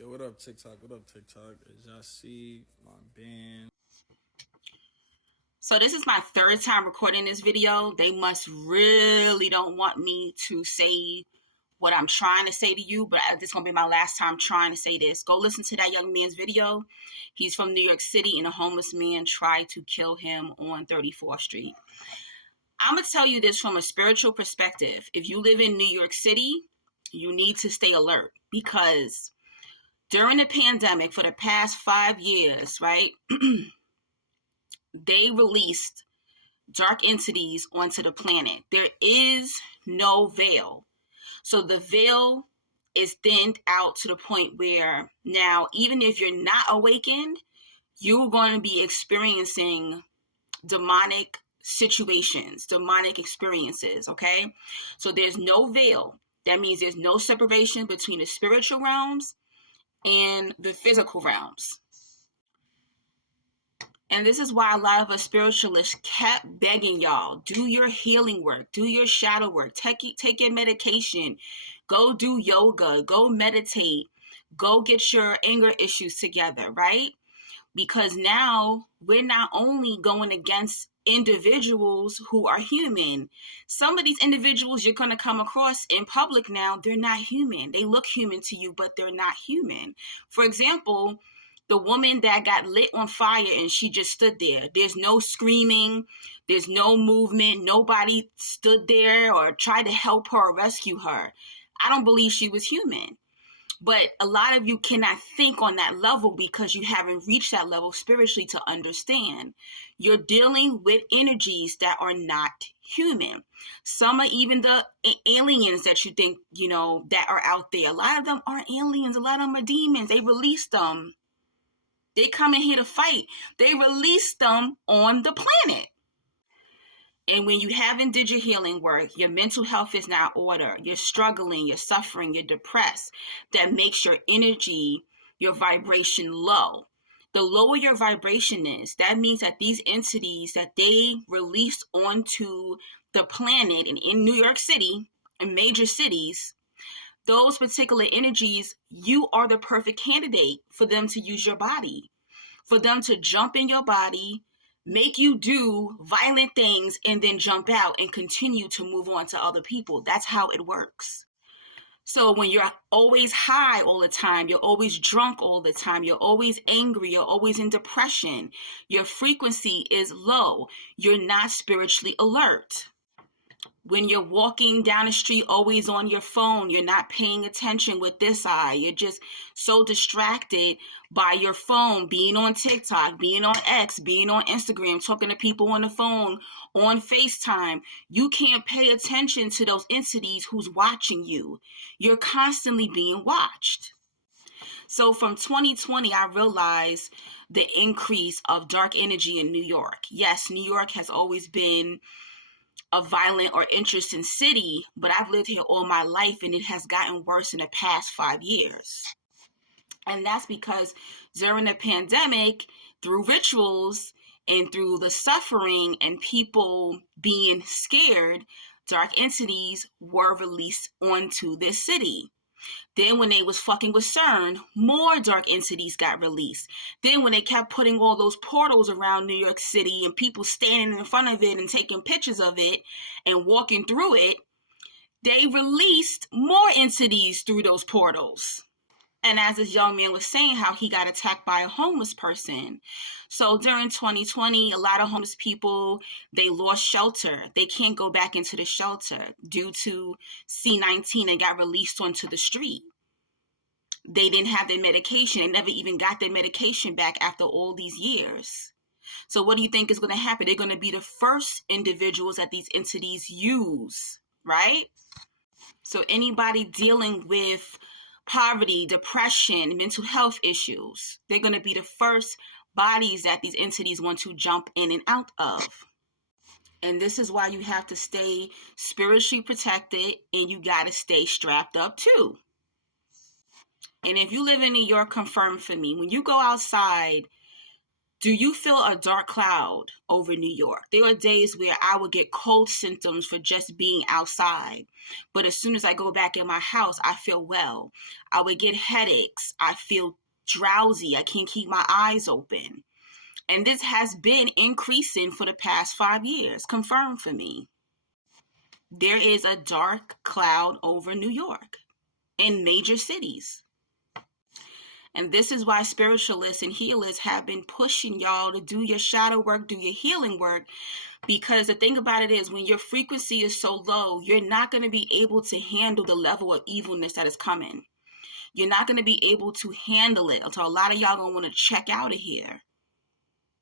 Yo, what up, TikTok? What up, TikTok? As y'all see, my band. So this is my third time recording this video. They must really don't want me to say what I'm trying to say to you, but this is going to be my last time trying to say this. Go listen to that young man's video. He's from New York City, and a homeless man tried to kill him on 34th Street. I'm going to tell you this from a spiritual perspective. If you live in New York City, you need to stay alert, because during the pandemic for the past 5 years, right, they released dark entities onto the planet. There is no veil. So the veil is thinned out to the point where now, even if you're not awakened, you're going to be experiencing demonic situations, demonic experiences, okay? So there's no veil. That means there's no separation between the spiritual realms and the physical realms. And this is why a lot of us spiritualists kept begging y'all, do your healing work, do your shadow work, take your medication, go do yoga, go meditate, go get your anger issues together, right? Because now we're not only going against individuals who are human. Some of these individuals you're going to come across in public now, they're not human. They look human to you, but they're not human. For example, the woman that got lit on fire and she just stood there. There's no screaming. There's no movement. Nobody stood there or tried to help her or rescue her. I don't believe she was human. But a lot of you cannot think on that level because you haven't reached that level spiritually to understand. You're dealing with energies that are not human. Some are even the aliens that you think, that are out there. A lot of them aren't aliens. A lot of them are demons. They released them. They come in here to fight. They release them on the planet. And when you haven't did your healing work, your mental health is not order. You're struggling, you're suffering, you're depressed. That makes your energy, your vibration low. The lower your vibration is, that means that these entities that they released onto the planet and in New York City and major cities, those particular energies, you are the perfect candidate for them to use your body, for them to jump in your body, make you do violent things, and then jump out and continue to move on to other people. That's how it works. So when you're always high all the time, you're always drunk all the time, you're always angry, you're always in depression, your frequency is low, you're not spiritually alert. When you're walking down the street, always on your phone, you're not paying attention with this eye. You're just so distracted by your phone, being on TikTok, being on X, being on Instagram, talking to people on the phone, on FaceTime. You can't pay attention to those entities who's watching you. You're constantly being watched. So from 2020, I realized the increase of dark energy in New York. Yes, New York has always been a violent or interesting city, but I've lived here all my life and it has gotten worse in the past 5 years. And that's because during the pandemic, through rituals and through the suffering and people being scared, dark entities were released onto this city. Then when they was fucking with CERN, more dark entities got released. Then when they kept putting all those portals around New York City and people standing in front of it and taking pictures of it and walking through it, they released more entities through those portals. And as this young man was saying, how he got attacked by a homeless person. So during 2020, a lot of homeless people, they lost shelter. They can't go back into the shelter due to C-19 and got released onto the street. They didn't have their medication. They never even got their medication back after all these years. So what do you think is going to happen? They're going to be the first individuals that these entities use, right? So anybody dealing with poverty, depression, mental health issues, they're going to be the first bodies that these entities want to jump in and out of. And this is why you have to stay spiritually protected and you got to stay strapped up too. And if you live in New York, confirm for me, when you go outside, Do you feel a dark cloud over New York? There are days where I would get cold symptoms for just being outside. But as soon as I go back in my house, I feel well. I would get headaches. I feel drowsy. I can't keep my eyes open. And this has been increasing for the past 5 years. Confirmed for me. There is a dark cloud over New York in major cities. And this is why spiritualists and healers have been pushing y'all to do your shadow work, do your healing work. Because the thing about it is, when your frequency is so low, you're not going to be able to handle the level of evilness that is coming. You're not going to be able to handle it. So a lot of y'all going to want to check out of here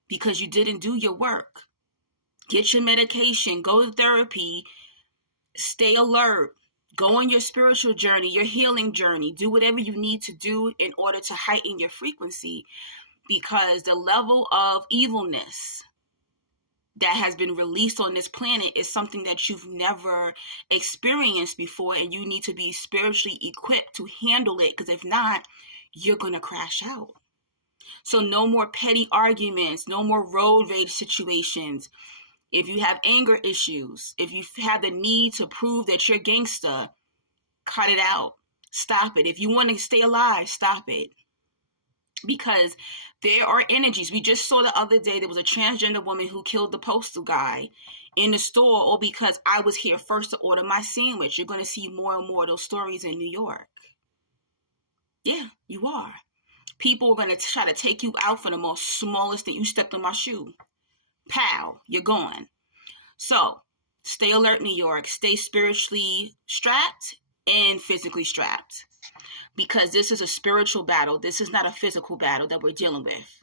because you didn't do your work. Get your medication, go to therapy, stay alert. Go on your spiritual journey, your healing journey. Do whatever you need to do in order to heighten your frequency, because the level of evilness that has been released on this planet is something that you've never experienced before, and you need to be spiritually equipped to handle it, because if not, you're going to crash out. So no more petty arguments, no more road rage situations. If you have anger issues, if you have the need to prove that you're gangster, cut it out. Stop it. If you want to stay alive, stop it. Because there are energies. We just saw the other day there was a transgender woman who killed the postal guy in the store, all because I was here first to order my sandwich. You're going to see more and more of those stories in New York. Yeah, you are. People are going to try to take you out for the most smallest thing. You stepped on my shoe. Pow, you're gone. So stay alert, New York. Stay spiritually strapped and physically strapped, because this is a spiritual battle. This is not a physical battle that we're dealing with.